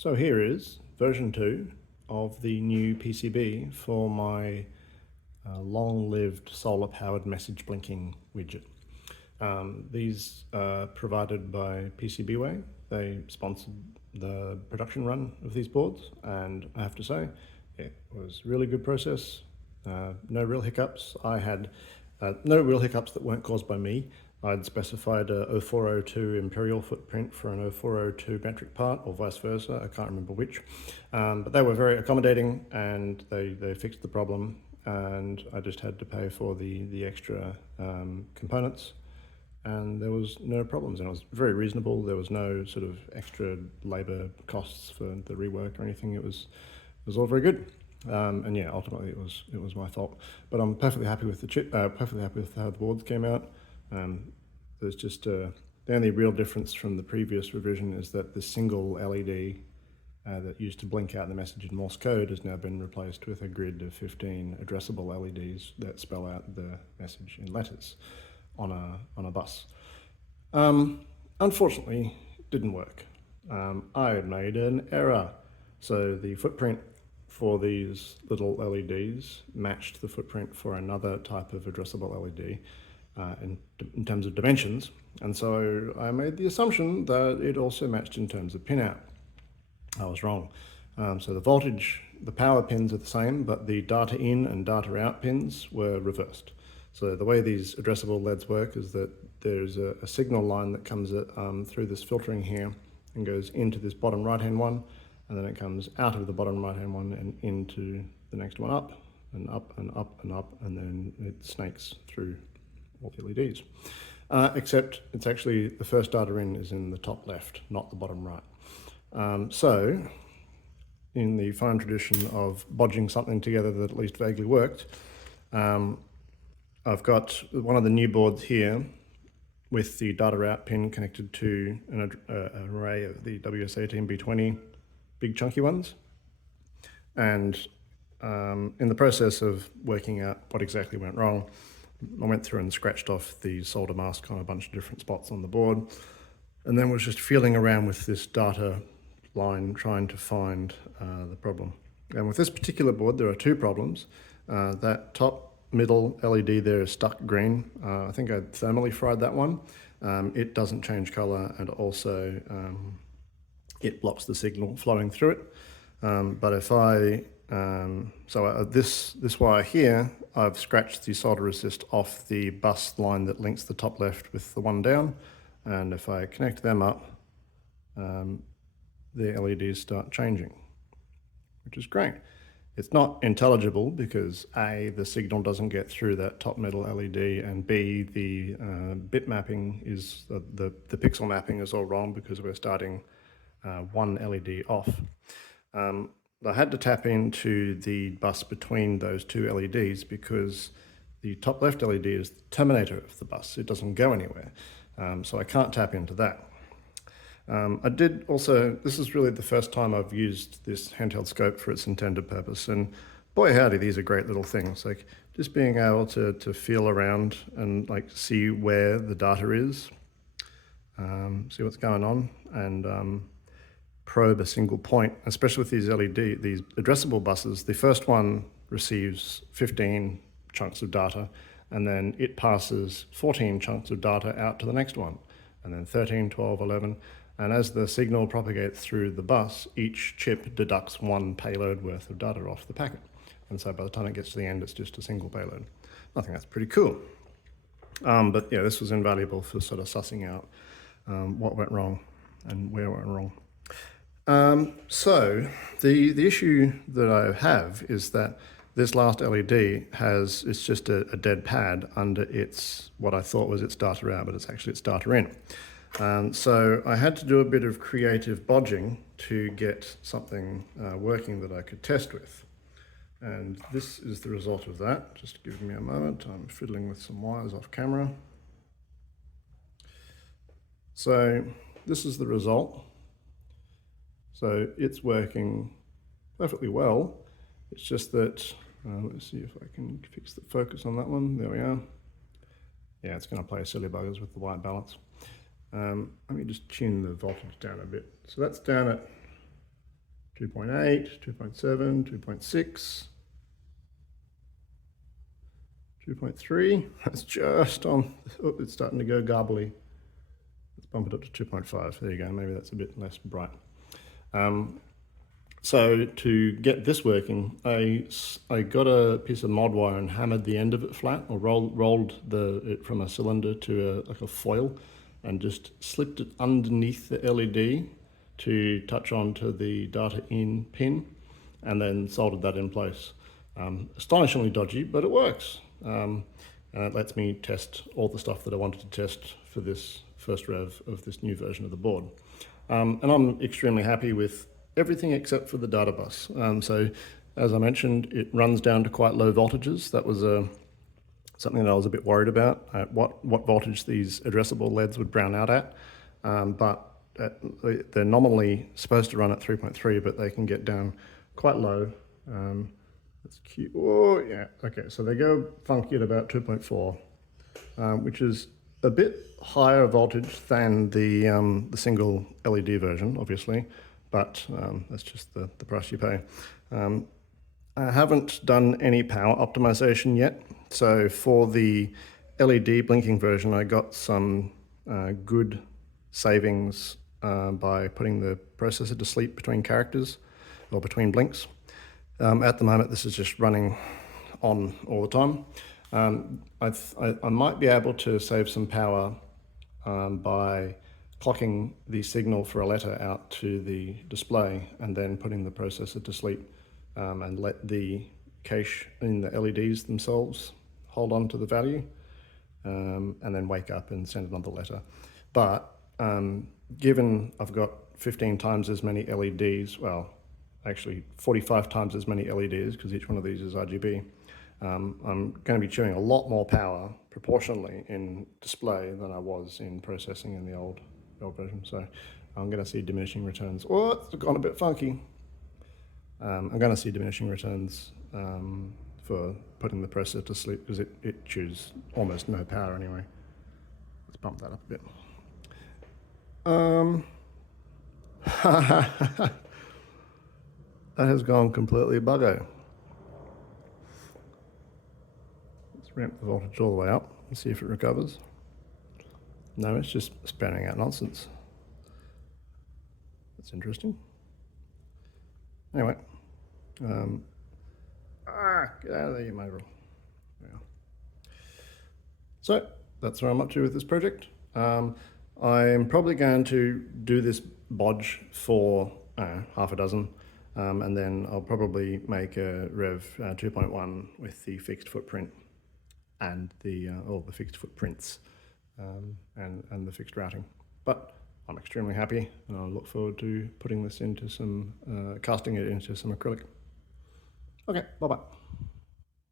So here is version 2 of the new PCB for my long-lived solar-powered message blinking widget. These are provided by PCBWay. They sponsored the production run of these boards, and I have to say it was a really good process. No real hiccups. I had no real hiccups that weren't caused by me. I'd specified a 0402 imperial footprint for an 0402 metric part, or vice versa, I can't remember which. But they were very accommodating, and they fixed the problem, and I just had to pay for the extra components, and there was no problems, and it was very reasonable. There was no sort of extra labor costs for the rework or anything. It was all very good. And yeah, ultimately it was my fault, but I'm perfectly happy with the chip, perfectly happy with how the boards came out. There's just the only real difference from the previous revision is that the single LED that used to blink out the message in Morse code has now been replaced with a grid of 15 addressable LEDs that spell out the message in letters on a bus. Unfortunately, it didn't work. I had made an error. So the footprint for these little LEDs matched the footprint for another type of addressable LED in terms of dimensions. And so I made the assumption that it also matched in terms of pinout. I was wrong. So the voltage, the power pins are the same, but the data in and data out pins were reversed. So the way these addressable LEDs work is that there's a signal line that comes through this filtering here and goes into this bottom right-hand one, and then it comes out of the bottom right-hand one and into the next one up and up and up and up, and then it snakes through all the LEDs. Except it's actually the first data in is in the top left, not the bottom right. So in the fine tradition of bodging something together that at least vaguely worked, I've got one of the new boards here with the data out pin connected to an array of the WS18B20 big chunky ones. And in the process of working out what exactly went wrong, I went through and scratched off the solder mask on a bunch of different spots on the board, and then was just feeling around with this data line trying to find the problem. And with this particular board, there are two problems. That top middle LED there is stuck green. I think I thermally fried that one. It doesn't change color, and also it blocks the signal flowing through it. But if I, this wire here, I've scratched the solder resist off the bus line that links the top left with the one down, and if I connect them up, the LEDs start changing, which is great. It's not intelligible because A, the signal doesn't get through that top middle LED, and B, the bit mapping is, the pixel mapping is all wrong because we're starting one LED off. I had to tap into the bus between those two LEDs because the top left LED is the terminator of the bus. It doesn't go anywhere, so I can't tap into that. I did also, this is really the first time I've used this handheld scope for its intended purpose, and boy howdy, these are great little things. Like just being able to feel around and like see where the data is, see what's going on, and probe a single point, especially with these these addressable buses. The first one receives 15 chunks of data, and then it passes 14 chunks of data out to the next one, and then 13, 12, 11. And as the signal propagates through the bus, each chip deducts one payload worth of data off the packet. And so by the time it gets to the end, it's just a single payload. I think that's pretty cool. But yeah, this was invaluable for sort of sussing out what went wrong and where it went wrong. So the issue that I have is that this last LED it's just a dead pad under its, what I thought was its data out, but it's actually its data in. So I had to do a bit of creative bodging to get something working that I could test with. And this is the result of that. Just give me a moment. I'm fiddling with some wires off camera. So this is the result. So it's working perfectly well. It's just that, let's see if I can fix the focus on that one. There we are. Yeah, it's going to play silly buggers with the white balance. Let me just tune the voltage down a bit. So that's down at 2.8, 2.7, 2.6, 2.3. That's just on. Oh, it's starting to go garbly. Let's bump it up to 2.5. There you go. Maybe that's a bit less bright. So to get this working, I got a piece of mod wire and hammered the end of it flat, or rolled it from a cylinder to like a foil, and just slipped it underneath the LED to touch onto the data in pin, and then soldered that in place. Astonishingly dodgy, but it works. And it lets me test all the stuff that I wanted to test for this first rev of this new version of the board. And I'm extremely happy with everything except for the data bus. So as I mentioned, it runs down to quite low voltages. That was something that I was a bit worried about, at what voltage these addressable LEDs would brown out at. But they're nominally supposed to run at 3.3, but they can get down quite low. That's cute. Oh, yeah. Okay, so they go funky at about 2.4, which is a bit higher voltage than the single LED version, obviously, but that's just the price you pay. I haven't done any power optimization yet. So for the LED blinking version, I got some good savings by putting the processor to sleep between characters or between blinks. At the moment, this is just running on all the time. I might be able to save some power by clocking the signal for a letter out to the display and then putting the processor to sleep, and let the cache in the LEDs themselves hold on to the value, and then wake up and send another letter. But given I've got 15 times as many LEDs, well, actually 45 times as many LEDs, because each one of these is RGB, I'm going to be chewing a lot more power proportionally in display than I was in processing in the old version. So I'm going to see diminishing returns. Oh, it's gone a bit funky. I'm going to see diminishing returns for putting the processor to sleep, because it chews almost no power anyway. Let's bump that up a bit. That has gone completely buggo. Let's ramp the voltage all the way up and see if it recovers. No, it's just spouting out nonsense. That's interesting. Anyway, get out of there, you mongrel. Yeah. So that's where I'm up to with this project. I'm probably going to do this bodge for half a dozen, and then I'll probably make a Rev 2.1 with the fixed footprint and all the fixed footprints and the fixed routing. But I'm extremely happy, and I look forward to putting this into some, casting it into some acrylic. Okay, bye-bye.